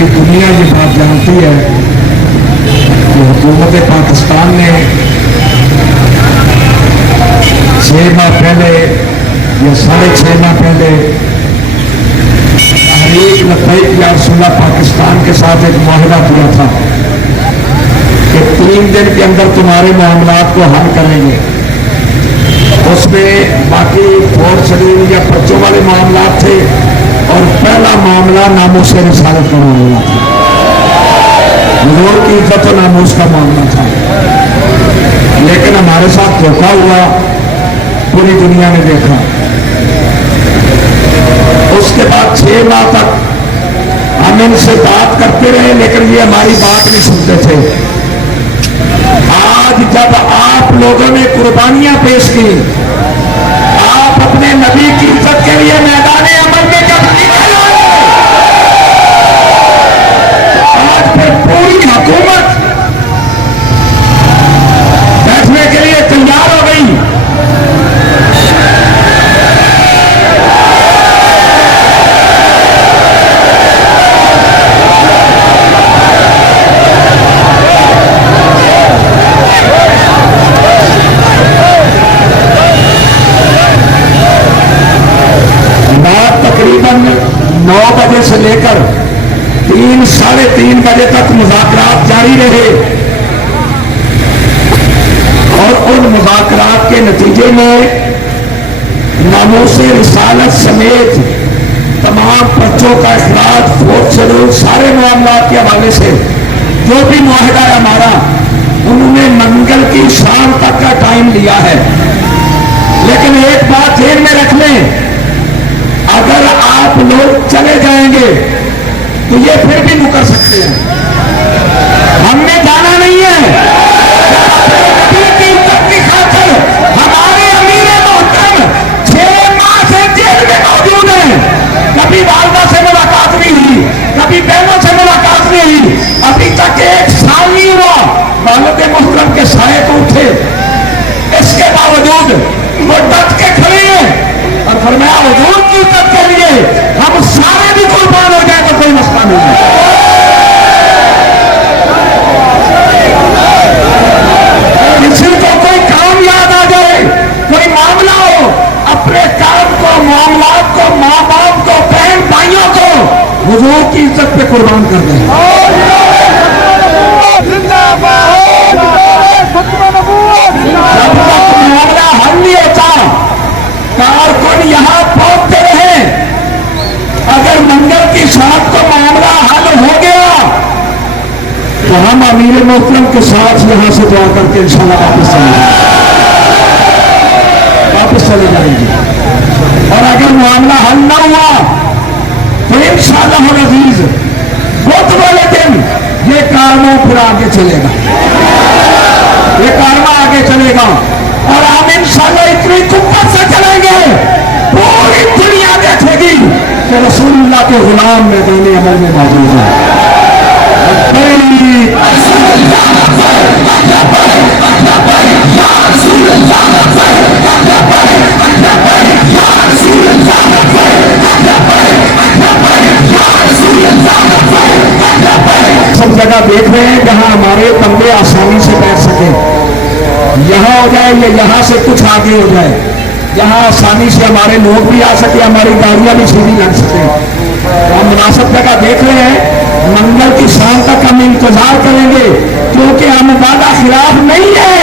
पूरी दुनिया ये बात जानती है कि हुकूमत पाकिस्तान ने 6 माह पहले या 6.5 माह पहले तहरीक लब्बैक या रसूलल्लाह पाकिस्तान के साथ एक मुआहदा किया था कि 3 दिन के अंदर तुम्हारे मामलात को हल करेंगे। उसमें बाकी 4 शेड्यूल या बच्चों वाले मामलात थे और पहला मामला नामूस रिसालत का मामला था, हुजूर की इज्जत और नामूस का मामला था। लेकिन हमारे साथ धोखा हुआ, पूरी दुनिया ने देखा। उसके बाद 6 माह तक हम इनसे बात करते रहे, लेकिन ये हमारी बात नहीं सुनते थे। आज जब आप लोगों ने कुर्बानियां पेश की, आप अपने नबी की इज्जत के लिए मैदान अमल में जब निकल आए, आज फिर पूरी हुकूमत बैठने के लिए तैयार हो गई। तकरीबन 9 बजे से लेकर 3 साढ़े 3 बजे तक मुज़ाकरात जारी रहे और उन मुज़ाकरात के नतीजे में नामूस रिसालत समेत तमाम बच्चों का इखराज, 4th शेड्यूल, सारे मामलात के हवाले से जो भी मुआहदा है हमारा, उन्होंने मंगल की शाम तक का टाइम लिया है। लेकिन एक बात ध्यान में रख लें, अगर आप लोग चले जाएंगे तो ये फिर भी मुकर सकते हैं। हमने जाना नहीं है। की इज्जत की खातिर हमारे अमीर मोहतरम 6 माह से जेल में मौजूद हैं। कभी वालदा से मुलाकात नहीं हुई, कभी बहनों से मुलाकात नहीं हुई, अभी तक 1 साल नहीं हुआ वालिद मोहतरम के साए को उठे। इसके बावजूद वो डट के खड़े हैं और फरमाया हुजूर की इज्जत के लिए हम सारे भी कुर्बान हो जाए तो कोई मसला नहीं है। किसी को कोई काम याद आ जाए, कोई मामला हो, अपने काम को, मामलात को, माँ बाप को, बहन भाइयों को हुजूर की इज्जत पे कुर्बान कर दें। जब तक मामला हल नहीं होता, कारकुन यहां पहुंचते रहे। अगर मंगल की शाम को मामला हल हो गया तो हम अमीर मोहतरम के साथ यहां से दुआ करके इंशाल्लाह वापस चले जाएंगे। और अगर मामला हल न हुआ तो इंशाल्लाह अज़ीज बुध वाले दिन ये कारवां फिर आगे चलेगा, ये कारवां आगे चलेगा और हम इंशाल्लाह इतनी कुव्वत से चलेंगे, पूरी दुनिया देखेगी कि रसूलुल्लाह के गुलाम मैदान अमल में मौजूद है। सब जगह देख रहे हैं जहां हमारे बंदे आसानी से बैठ सके, यहाँ हो जाए या यहाँ से कुछ आगे हो जाए, जहाँ आसानी से हमारे लोग भी आ सके, हमारी गाड़ियां भी सीधी लग सके। तो हम मुनासिब जगह देख रहे हैं, मंगल की शाम तक हम इंतजार करेंगे, क्योंकि हम वादा खिलाफ नहीं है।